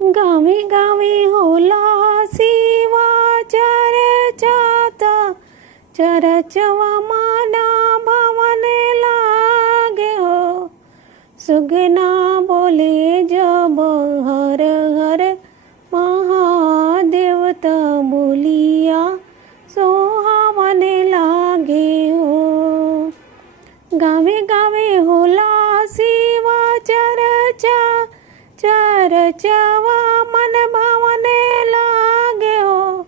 गावे गावे होला शिवा चर्चाता, चरचवा माना भवने लागे हो। सुगना बोले जब हर हर महादेवता बोलिया सोहावने लागे हो। गावे गावे होला शिवा चर्चा, चरचवा मन भावने लागे हो।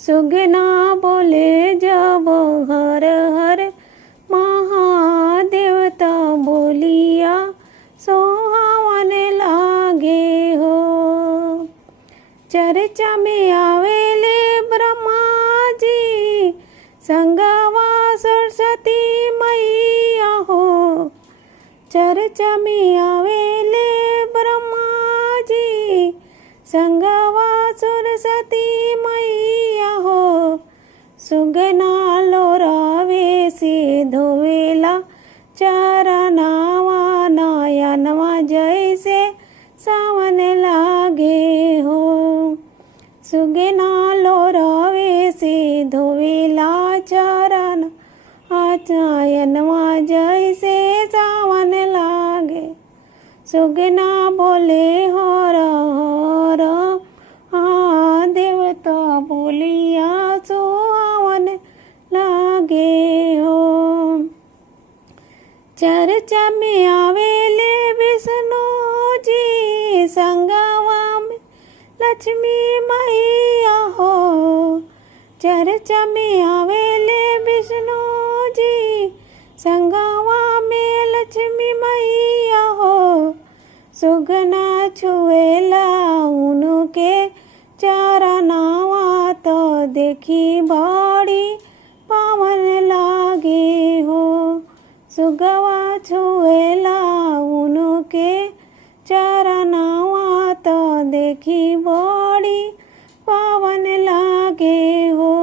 सुगना बोले जब हर हर महादेवता बोलिया सोहावने लागे हो। चर्चा में आवेले ब्रह्मा जी, संगवा सरस्वती मैया हो। चर्चा में आवेले ब्रह्मा जी, संगवा सरस्वती मैया हो। सुगना लोरावे से धोवेला चरनावा नयनवा जैसे सावन लागे हो। सुगना लोरावे से धोवेला चरण नयनवा जैसे सावन लागे। सुगना बोले हर हर देवता बोलिया सोहावन लागे हो। चर्चा में आवेले विष्णु जी, संगवा में लक्ष्मी मैया हो। चर्चा में आवेले विष्णु जी, संगवा में लक्ष्मी मैया हो। सुगना छुएला उनके चरनावा तो देखी बड़ी पावन लागे हो। सुगवा छुएला उनके चरनावा तो देखी बड़ी पावन लागे हो।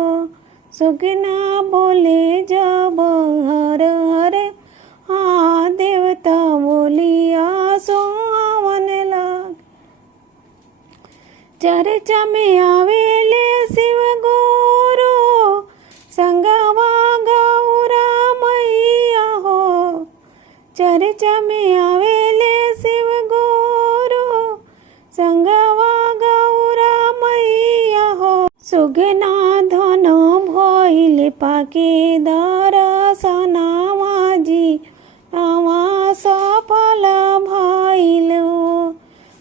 सुगना बोले जब हर हर देवता बोलिया सोहावन लागे। चर्चा में आवेले शिव गुरु, संगवा गौरा मैया हो। चर्चा में आवेले शिव गुरु, संगवा गौरा मैया हो। सुगना धन भइले पाके दर्शनावा जी, आवा सफल भइल हो।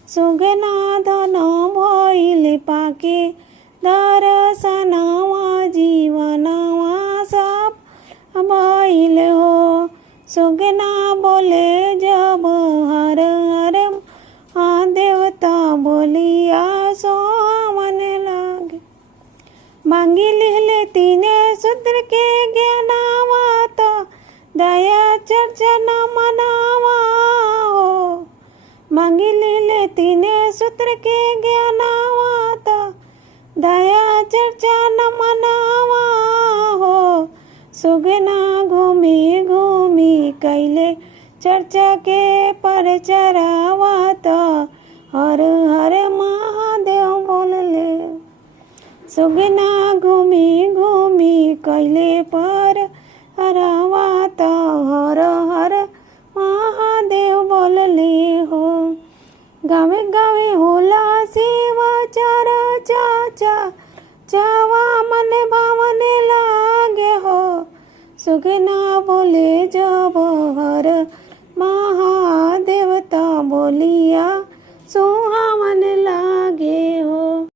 सुगना धन भइले पाके दर्शनावा जीवनवा सफल भइल हो। सुगना बोले जब हर हर देवता बोलिया सोहावन लागे। मांगी लिहले तीने सूत्र के ज्ञानावा तो दया चर्चा न मनावा हो। मांगी लिहले तीने सूत्र के ज्ञानावा तो दया चर्चा न मनावा हो। सुगना घूमी घूमी कैले चर्चा के परचरावा तो हर हर महादेव बोलले। सुगना घूमी घूमी कैले पर हरावा तो हर हर महादेव बोलले हो। गावे गावे होला शिवा चर्चा, चावा मन भावने लागे हो। सुगना बोले जब हर महादेवता बोलिया